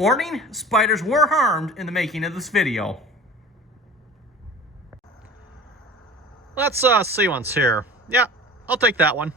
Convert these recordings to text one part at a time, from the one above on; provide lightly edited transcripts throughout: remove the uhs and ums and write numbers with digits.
Warning, spiders were harmed in the making of this video. Let's see what's here. Yeah, I'll take that one.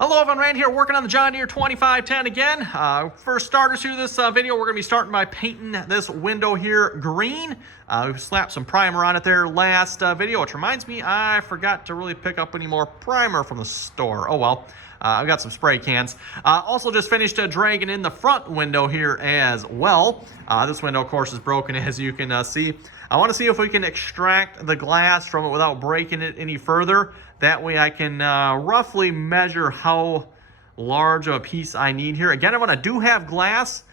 Hello everyone, Rand here working on the John Deere 2510 again. For starters here this video, we're going to be starting by painting this window here green. We slapped some primer on it there last video, which reminds me I forgot to really pick up any more primer from the store. Oh well. I've got some spray cans. Also just finished dragging in the front window here as well. This window, of course, is broken as you can see. I want to see if we can extract the glass from it without breaking it any further. That way I can roughly measure how large of a piece I need here. Again, I do have glass.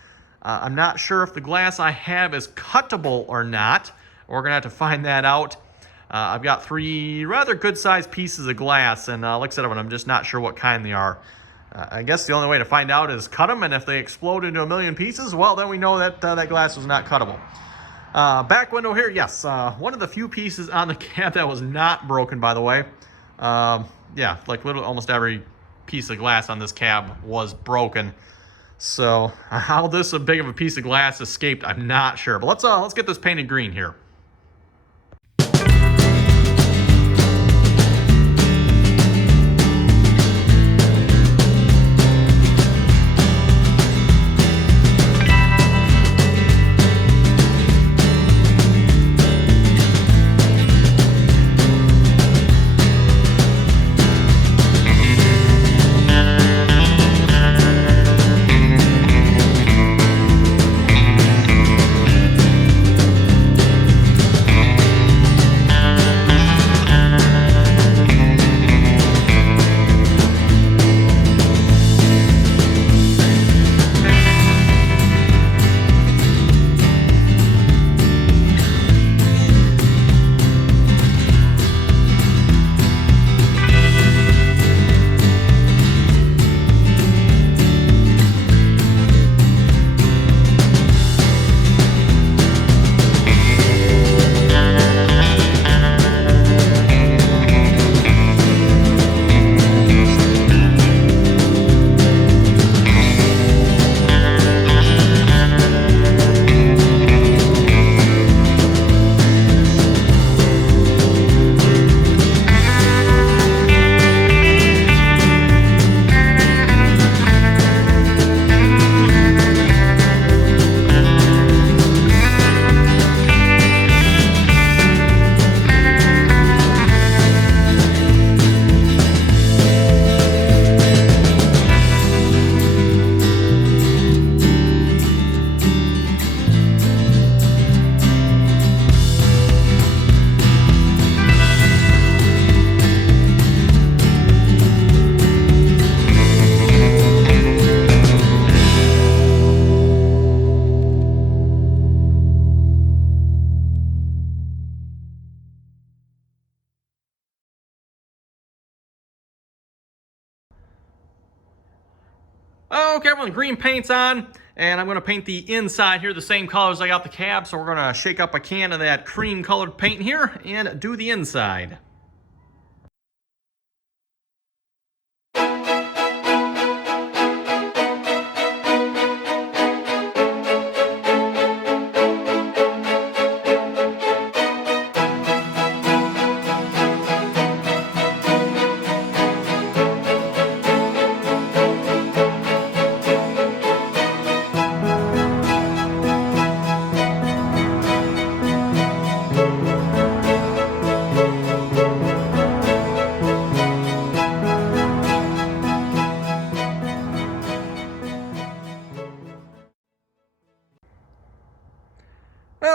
I'm not sure if the glass I have is cuttable or not. We're going to have to find that out. I've got 3 rather good-sized pieces of glass, and like I said, I'm just not sure what kind they are. I guess the only way to find out is cut them, and if they explode into a million pieces, well, then we know that that glass was not cuttable. Back window here, yes, one of the few pieces on the cab that was not broken, by the way. Yeah, like literally almost every piece of glass on this cab was broken. So how this big of a piece of glass escaped, I'm not sure. But let's get this painted green here. Okay, everyone, green paint's on, and I'm going to paint the inside here the same color as I got the cab, so we're going to shake up a can of that cream-colored paint here and do the inside.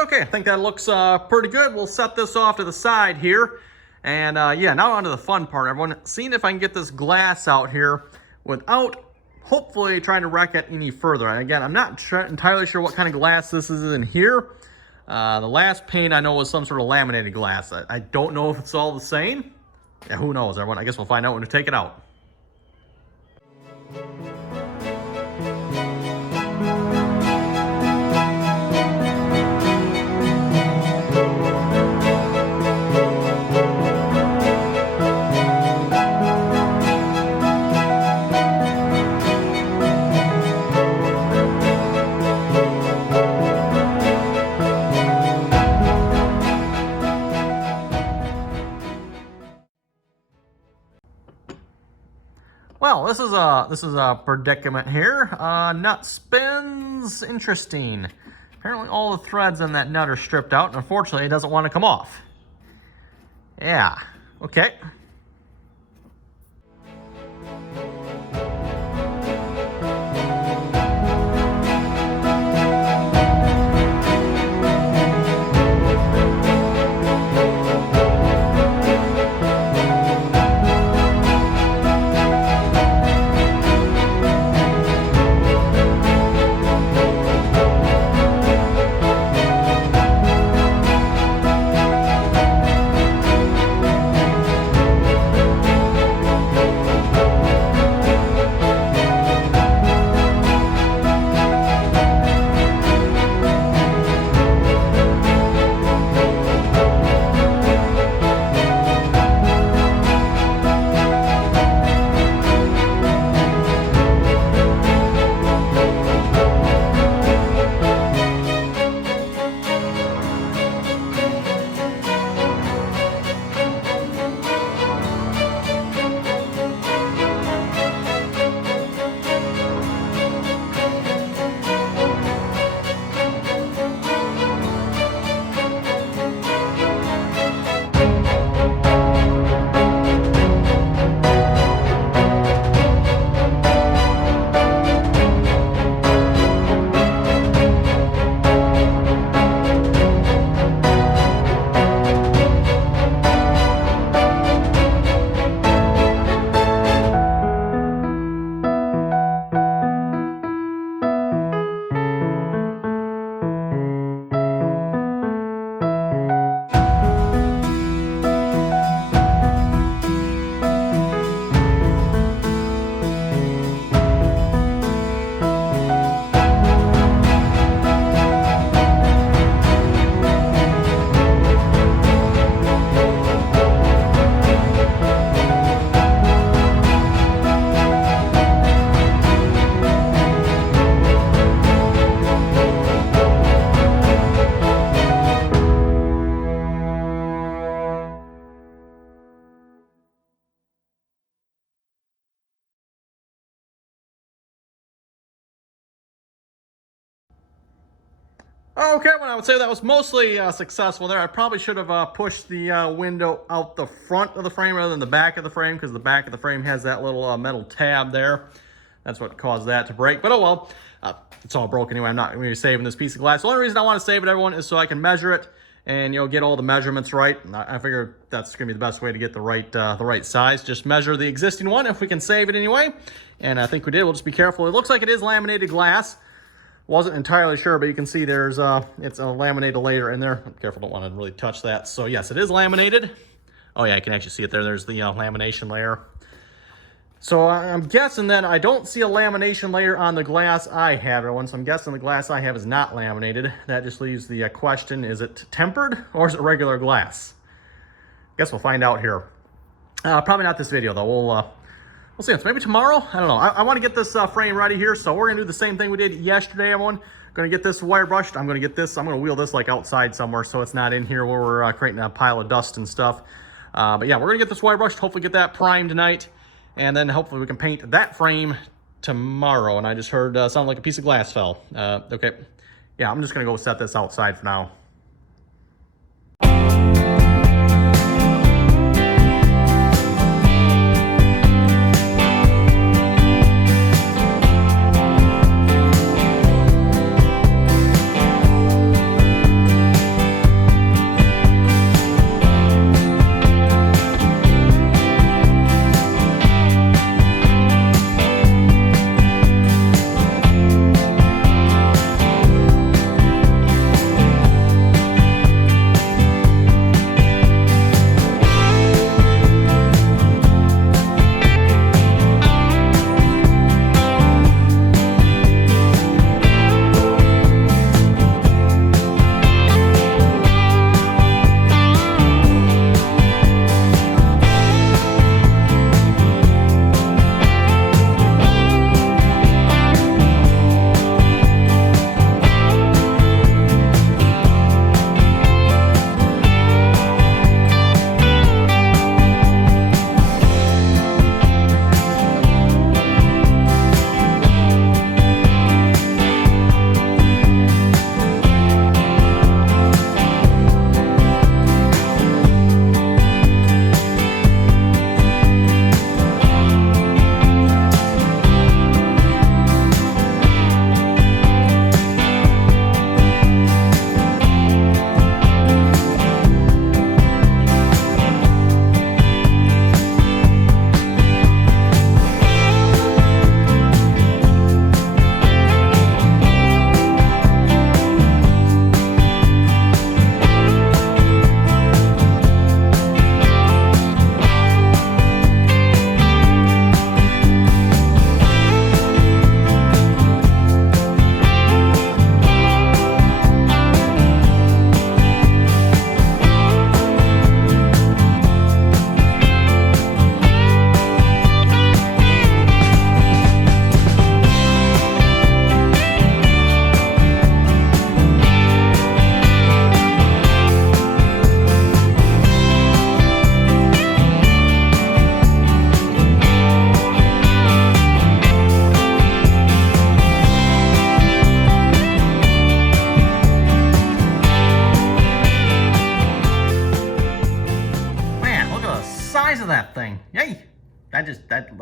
Okay, I think that looks pretty good. We'll set this off to the side here. And yeah, now on to the fun part, everyone. Seeing if I can get this glass out here without hopefully trying to wreck it any further. And again, I'm not entirely sure what kind of glass this is in here. The last paint I know was some sort of laminated glass. I don't know if it's all the same. Yeah, who knows, everyone? I guess we'll find out when we take it out. Well, this is a predicament here. Nut spins. Interesting. Apparently all the threads in that nut are stripped out, and unfortunately it doesn't want to come off. Yeah. Okay. Okay, well, I would say that was mostly successful there. I probably should have pushed the window out the front of the frame rather than the back of the frame, because the back of the frame has that little metal tab there. That's what caused that to break. But oh well, it's all broken anyway. I'm not going to be saving this piece of glass. The only reason I want to save it, everyone, is so I can measure it and, you know, get all the measurements right. And I figure that's going to be the best way to get the right size. Just measure the existing one if we can save it anyway. And I think we did. We'll just be careful. It looks like it is laminated glass. Wasn't entirely sure, but you can see there's it's a laminated layer in there. I'm careful, don't want to really touch that. So yes, it is laminated. Oh yeah, you can actually see it there. There's the lamination layer. So I'm guessing that I don't see a lamination layer on the glass I have, everyone. So I'm guessing the glass I have is not laminated. That just leaves the question, is it tempered or is it regular glass? Guess we'll find out here. Probably not this video though. We'll see. It's maybe tomorrow. I don't know. I want to get this frame ready here, so we're gonna do the same thing we did yesterday, everyone. Gonna get this wire brushed. I'm gonna wheel this like outside somewhere, so it's not in here where we're creating a pile of dust and stuff. But yeah, we're gonna get this wire brushed. Hopefully, get that primed tonight, and then hopefully we can paint that frame tomorrow. And I just heard sound like a piece of glass fell. Okay. Yeah, I'm just gonna go set this outside for now.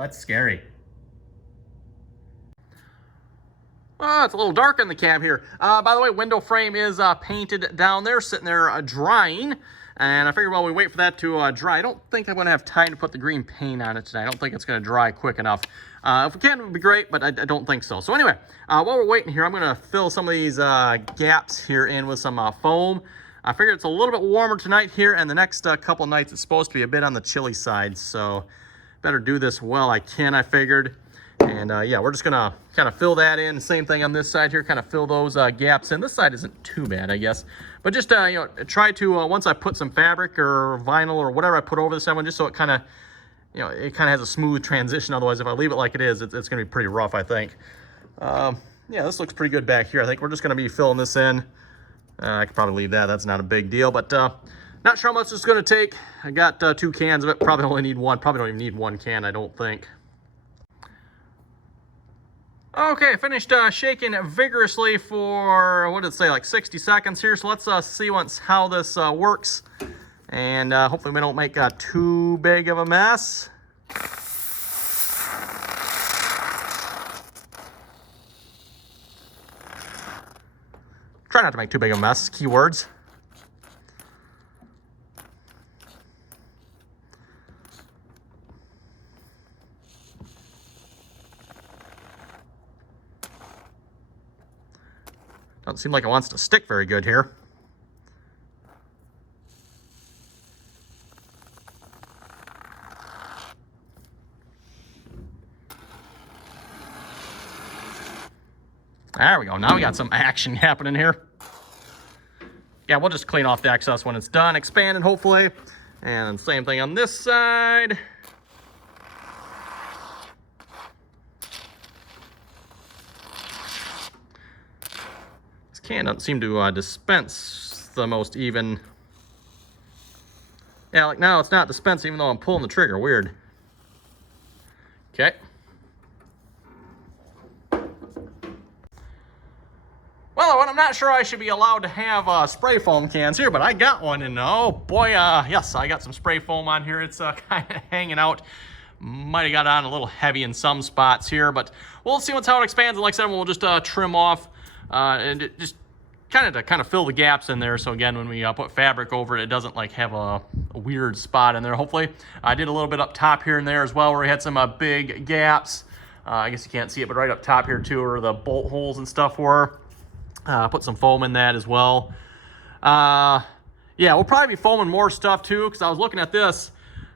That's scary. Oh, it's a little dark in the cab here. By the way, window frame is painted down there, sitting there drying. And I figured while we wait for that to dry, I don't think I'm going to have time to put the green paint on it today. I don't think it's going to dry quick enough. If we can, it would be great, but I don't think so. So anyway, while we're waiting here, I'm going to fill some of these gaps here in with some foam. I figured it's a little bit warmer tonight here, and the next couple nights it's supposed to be a bit on the chilly side. So better do this while I can, I figured. And yeah, we're just gonna kind of fill that in. Same thing on this side here, kind of fill those gaps in. This side isn't too bad, I guess. But just, you know, try to, once I put some fabric or vinyl or whatever I put over this one, just so it kind of, you know, it kind of has a smooth transition. Otherwise, if I leave it like it is, it's gonna be pretty rough, I think. Yeah, this looks pretty good back here. I think we're just gonna be filling this in. I could probably leave that. That's not a big deal, but not sure how much it's gonna take. I got 2 cans of it. Probably only need one. Probably don't even need 1 can, I don't think. Okay, finished shaking vigorously for, what did it say, like 60 seconds here. So let's see how this works. And hopefully we don't make too big of a mess. Try not to make too big of a mess, keywords. Doesn't seem like it wants to stick very good here. There we go. Now we got some action happening here. Yeah, we'll just clean off the excess when it's done, expanded hopefully. And same thing on this side. Can doesn't seem to dispense the most even. Yeah, like now it's not dispensing even though I'm pulling the trigger. Weird. Okay. Well, I'm not sure I should be allowed to have spray foam cans here, but I got one, and oh boy, yes, I got some spray foam on here. It's kind of hanging out. Might have got on a little heavy in some spots here, but we'll see how it expands. And like I said, we'll just trim off and it just kind of fill the gaps in there. So again, when we put fabric over it, it doesn't like have a weird spot in there. Hopefully, I did a little bit up top here and there as well, where we had some big gaps. I guess you can't see it, but right up top here too, where the bolt holes and stuff were. Put some foam in that as well. Yeah, we'll probably be foaming more stuff too, because I was looking at this.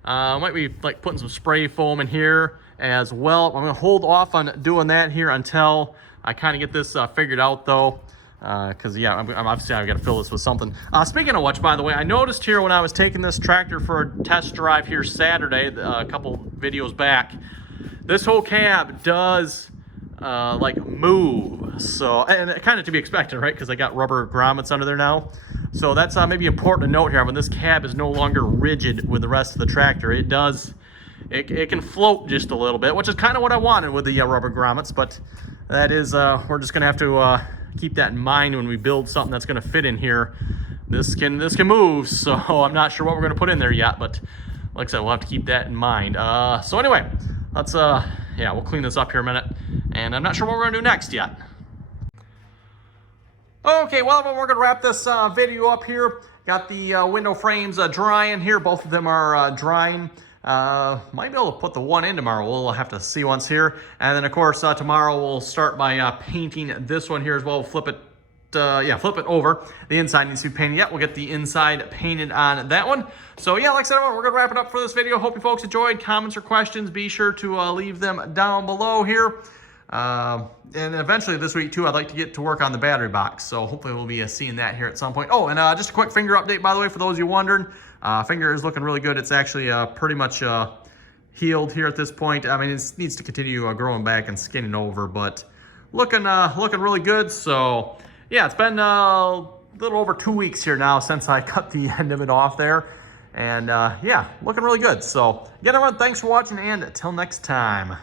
Might be like putting some spray foam in here as well. I'm gonna hold off on doing that here until I kind of get this figured out though. Because yeah, I'm obviously I've got to fill this with something. Speaking of which, by the way, I noticed here when I was taking this tractor for a test drive here Saturday, a couple videos back, this whole cab does like move. So, and kind of to be expected, right? Because I got rubber grommets under there now. So that's maybe important to note here. When this cab is no longer rigid with the rest of the tractor, it does, it can float just a little bit, which is kind of what I wanted with the rubber grommets. But that is, we're just gonna have to keep that in mind when we build something that's going to fit in here. This can move, so I'm not sure what we're going to put in there yet, but like I said, we'll have to keep that in mind. So anyway, let's yeah, we'll clean this up here a minute, and I'm not sure what we're going to do next yet. Okay, well, we're going to wrap this video up here. Got the window frames drying here. Both of them are drying. Might be able to put the one in tomorrow. We'll have to see once here. And then of course tomorrow we'll start by painting this one here as well. We'll flip it, yeah, flip it over. The inside needs to be painted yet. We'll get the inside painted on that one. So yeah, like I said, we're gonna wrap it up for this video. Hope you folks enjoyed. Comments or questions, be sure to leave them down below here. And eventually this week too, I'd like to get to work on the battery box. So hopefully we'll be seeing that here at some point. Oh, and just a quick finger update, by the way, for those of you wondering. Finger is looking really good. It's actually pretty much healed here at this point. I mean, it needs to continue growing back and skinning over, but looking really good. So yeah, it's been a little over 2 weeks here now since I cut the end of it off there. And yeah, looking really good. So again, everyone, thanks for watching, and until next time.